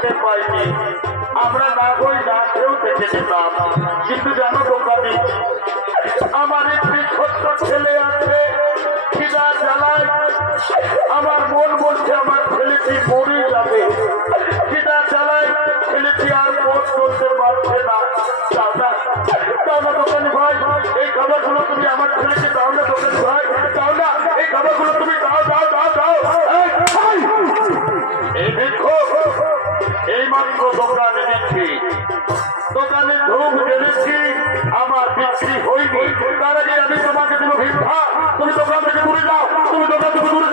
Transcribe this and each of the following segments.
খেতে পাইনি। আমরা না বই না খেয়েও দেখে যেতাম। কিন্তু জানো দোকানি আমার একটি ছোট্ট ছেলে আছে আমার মন বলছে আমার ছেলেটি মরে যাবে। খিদা জ্বালায় ছেলেটি আর মন করতে পারছে না। দাও না দোকানি ভাই, এই খাবারগুলো তুমি আমার ছেলেকে দাও না, দোকানি ভাই। দাও না, এই খাবারগুলো মাত্র দোকানে দিচ্ছি দোকানে ধূপ জেনেছি আমার বিক্রি হয়নি। তার আগে আমি তোমাকে দেবো ভিক্ষা। তুমি দোকান থেকে দূরে যাও। তুমি দোকান থেকে দূরে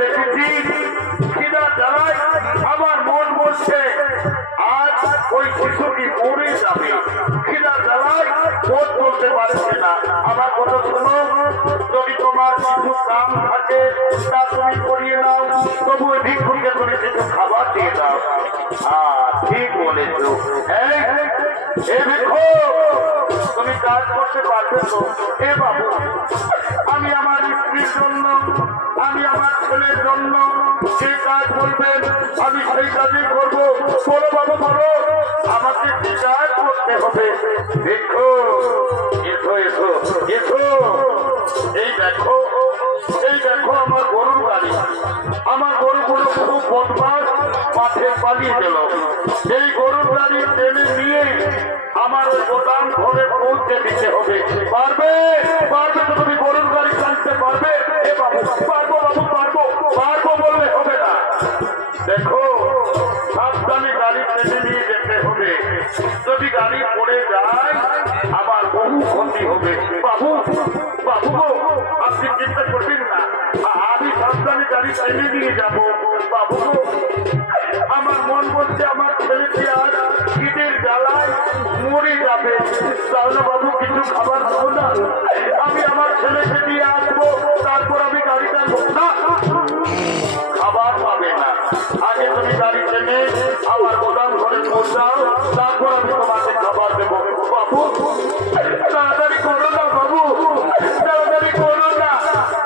দেখেছি। কিনা জানাই, আমার মন বসছে আজ ওই শিশুটি মরে যাবে কিনা জানাই, মন বলতে পারছে না আমার কথা শোনো, যদি তোমার শিশু কাম থাকে, তা তুমি করিয়ে নাও তবু ওই ভিক্ষুকে তুমি কিছু খাবার দিয়ে দাও। হ্যাঁ ঠিক বলেছ। এই ভিক্ষু, তুমি কাজ করতে পারবে তো? এ বাবু, আমি আমার স্ত্রীর জন্য আমি আমার ছেলের জন্য যে কাজ বলবেন আমি সেই কাজই করব। বলো বাবু, বলো। আমাকে কি কাজ করতে হবে? দেখো, এসো এসো এসো। এই দেখো এই দেখো আমার গরুর গাড়ি আমার গরুগুলো খুব বদমাস মাঠে পালিয়ে গেল। এই গরুর গাড়ি টেনে নিয়ে আমার ওই গোদাম ঘরে পৌঁছে দিতে হবে। পারবে? পারবে তো তুমি গরুর গাড়ি পড়ে যায় আমার বহু ক্ষতি হবে। বাবু বাবু আপনি চিন্তা করবেন না। আমি সাবধানে গাড়ি টেনে নিয়ে যাব। বাবু আমার মন বলছে আমার ছেলেটি আজ শীতের জ্বালায় মরে যাবে। তাহলে বাবু, কিছু খাবার দেবো না? আমি আমার ছেলেকে দিয়ে আসব। বাবু তাড়াতাড়ি করো না বাবু, তাড়াতাড়ি করো না।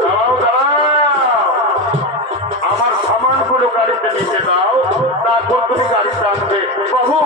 দাঁড়াও দাঁড়াও। আমার সামানগুলো গাড়িতে নিতে দাও, তারপর তুমি গাড়ি টানবে বাবু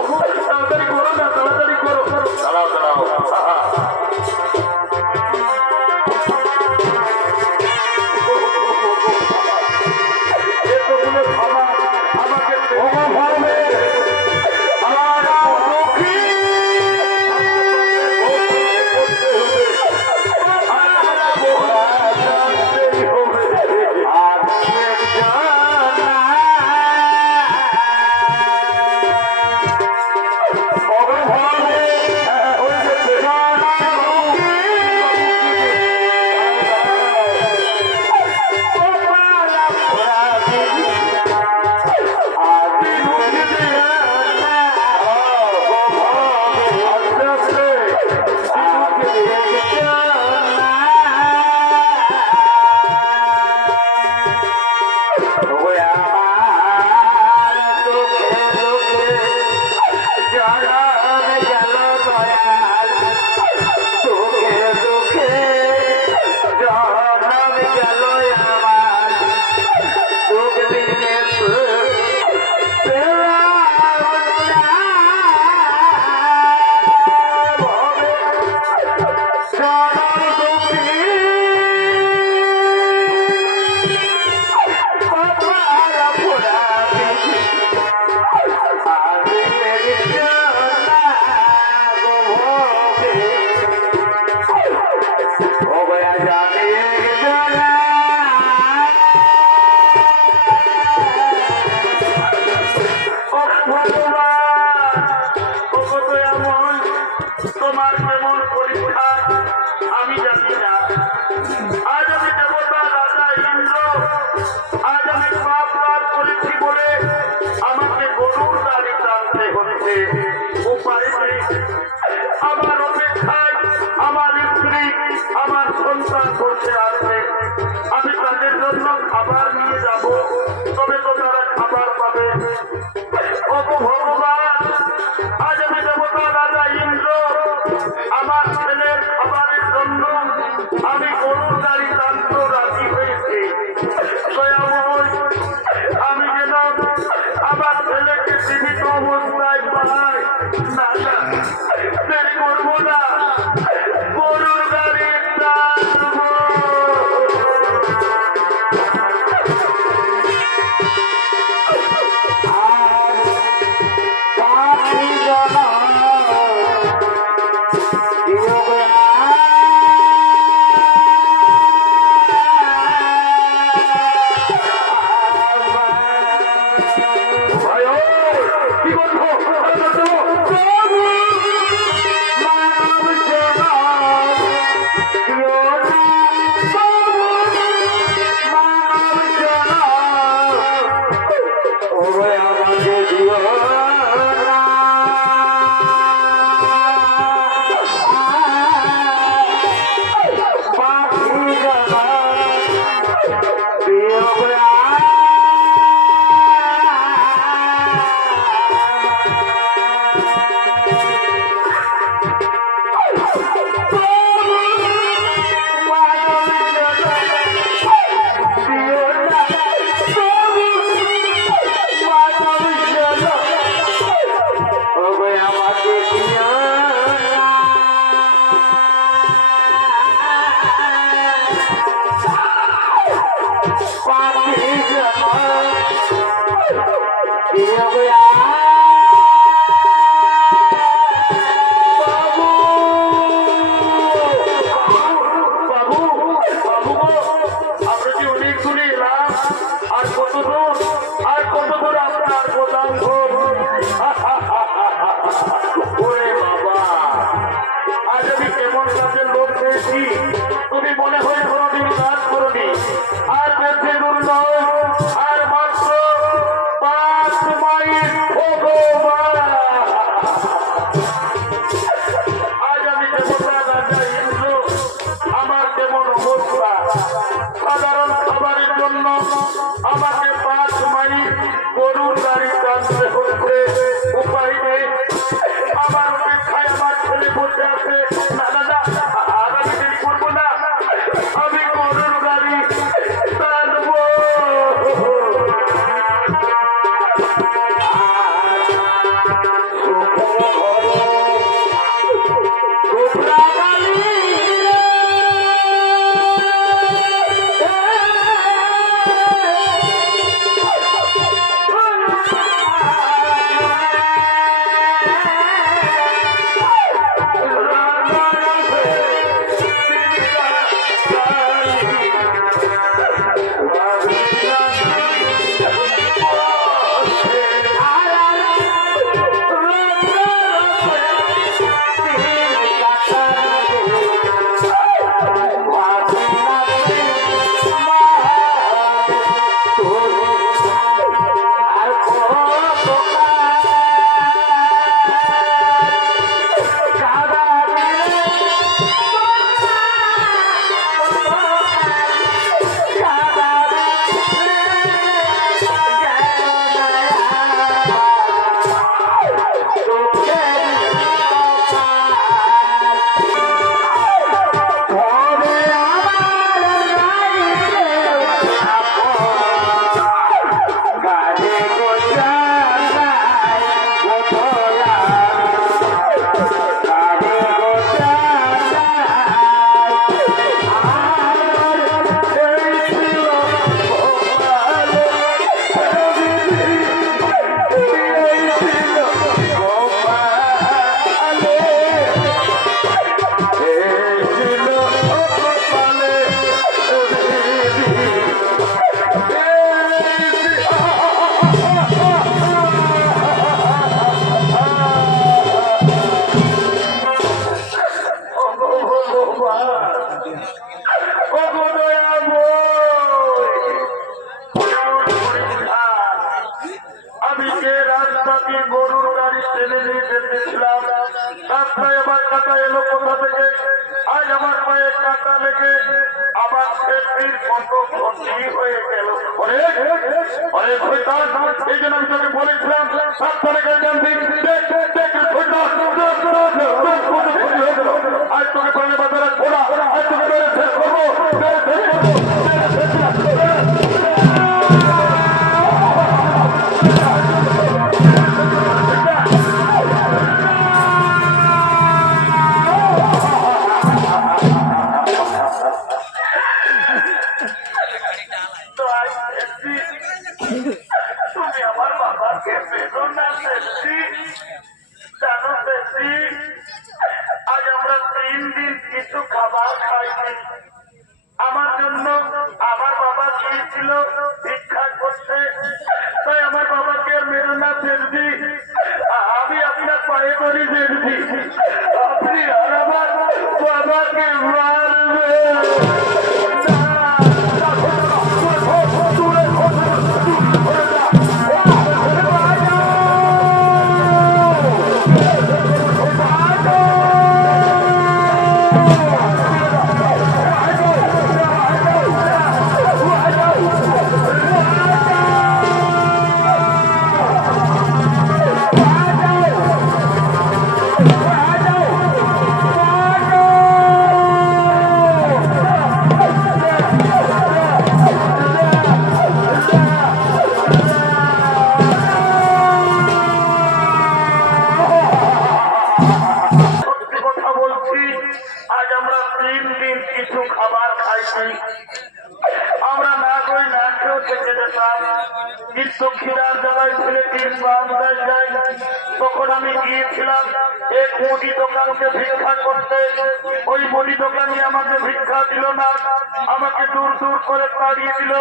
আমাকে দূর দূর করে তাড়িয়ে দিল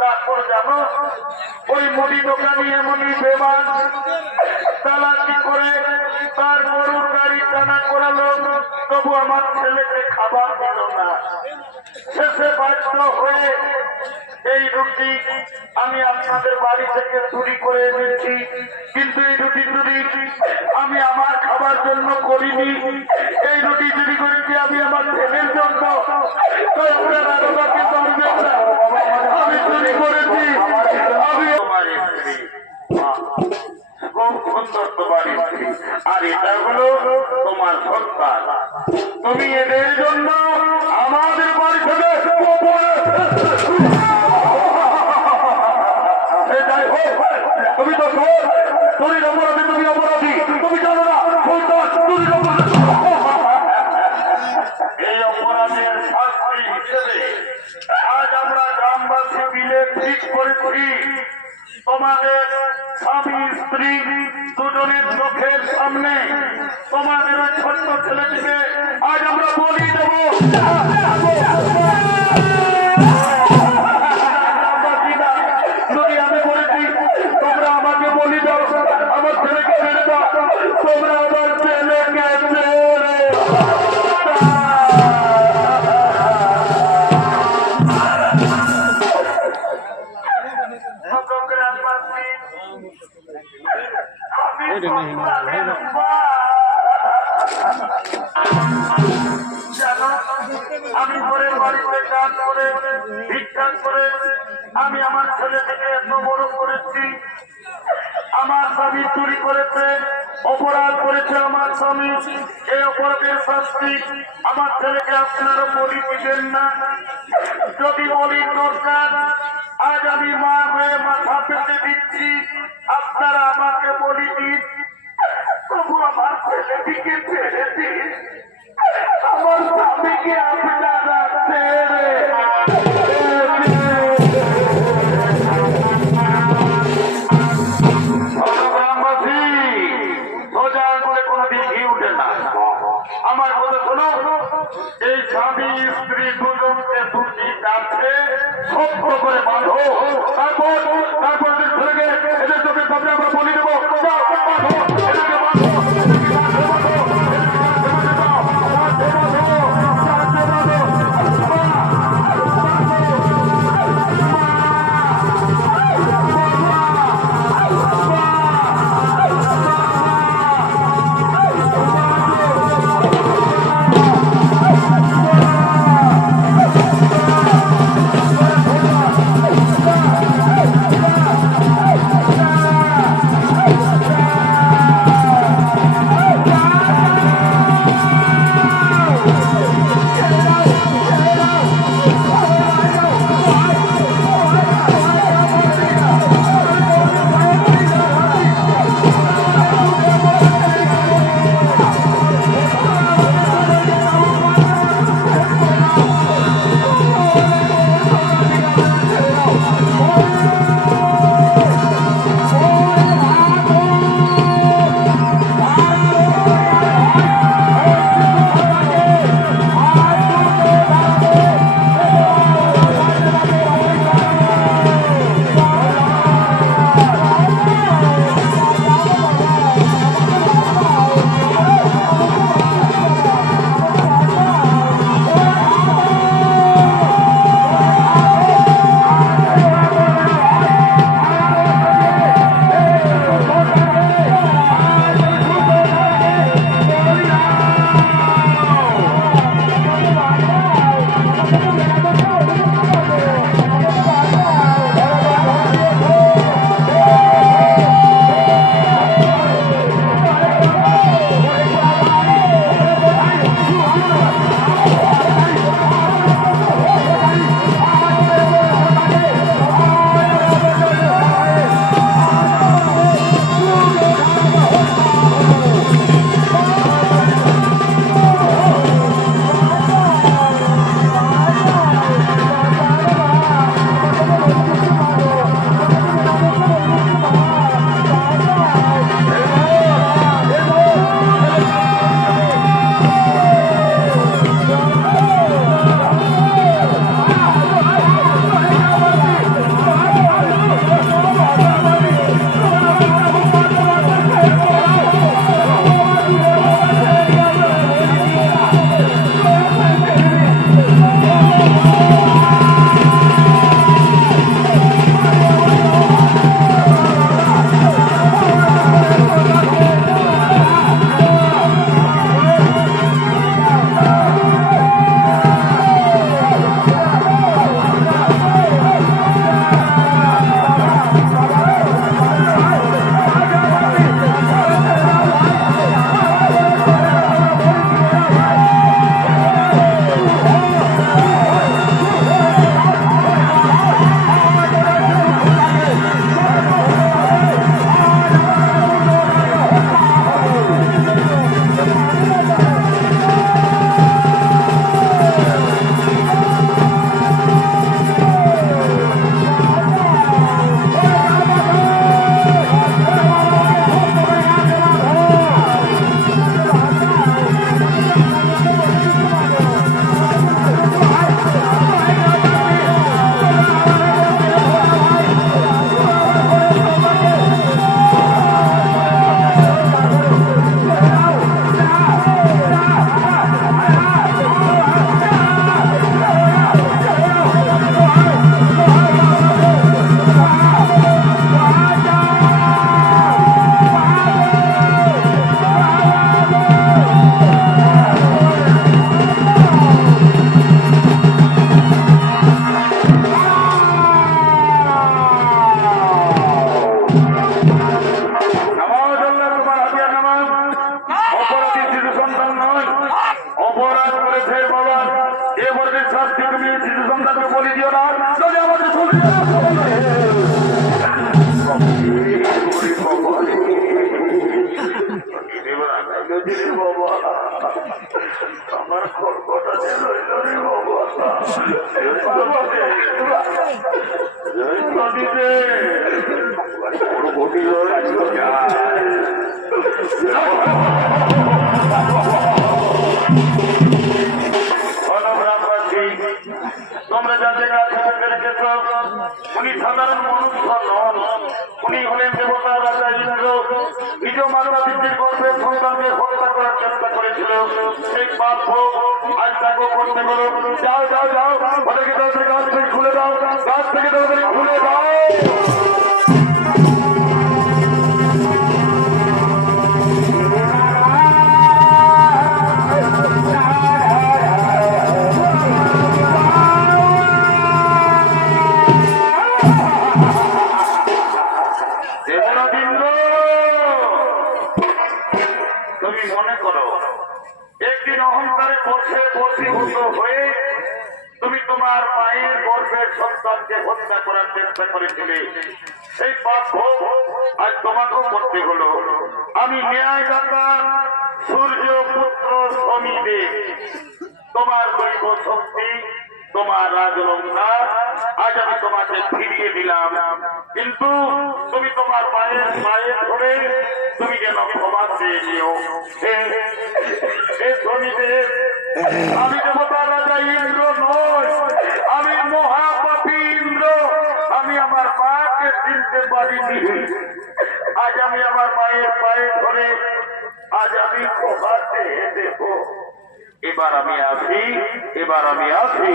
তারপর জানো, ওই মুদি দোকানি এমনই বেমান চালাকি করে, তার গরুর গাড়ি টানা করালো, তবু আমার ছেলেকে খাবার দিল না। শেষে বাধ্য হয়ে এই রুটি আমি আপনাদের বাড়ি থেকে চুরি করে এনেছি। কিন্তু এই রুটি চুরি আমি আমার খাবার জন্য করিনি, এই রুটি চুরি করেছি আমি আমার ছেলের জন্য। আমি চুরি করেছি। তোমার তুমি এদের জন্য আমাদের বাড়ি তুমি তো চোর তুমি অপরাধী তুমি অপরাধী। তুমি জানো না এই অপরাধের শাস্তি হিসেবে আজ আমরা গ্রামবাসী মিলে ঠিক করেছি তোমাদের স্বামী, স্ত্রী দুজনের চোখের সামনে তোমাদের ছোট্ট ছেলেটিকে আজ আমরা বলি দেব। ছেলে থেকে এত বড় করেছি। আমার স্বামী চুরি করেছে, অপরাধ করেছে আমার স্বামী। এই অপরাধের শাস্তি আমার ছেলেকে আপনারা বলি দিবেন না। যদি বলি দরকার, আজ আমি মা হয়ে মাথা পেতে দিচ্ছি। আপনারা আমাকে বলি দিন। তবু আমার ছেলেটিকে ছেড়ে দিন। আমার স্বামীকে আপনারা আমরা নদীতে সাধারণ মনুষ্য নন। উনি হলেন দেবতা রাজা ইন্দ্র নিজ মাতা পিতৃর গর্ভে সন্তানকে হত্যা করার চেষ্টা করেছিল। সেই ভোগ আজ তাকে করতে হলো যাও যাও যাও। ওদেরকে তাদের গাছ থেকে খুলে দাও। গাছ থেকে তাদের খুলে দাও। বসীভূত হয়ে তুমি তোমার মায়ের গর্ভের সন্তানকে হত্যা করার চেষ্টা করেছিলে সেই পাপ আজ তোমাকেও করতে হলো আমি ন্যায়দাতা সূর্য পুত্র শনিদেব তোমার দৈব শক্তি তোমার রাজলঙ্কা আজ আমি তোমাকে ফিরিয়ে দিলাম কিন্তু তুমি তোমার মায়ের মায়ের ধরে তুমি যেন ক্ষমা চেয়ে নিও হে- হে শনিদেব আমি দেবতা রাজা ইন্দ্র নয় আমি মহাপাপী ইন্দ্র। আমি আমার মাকে চিনতে পারিনি। আজ আমি আমার মায়ের পায়ে ধরে, আজ আমি ক্ষমা দেব। এবার আমি আসি, এবার আমি আসি।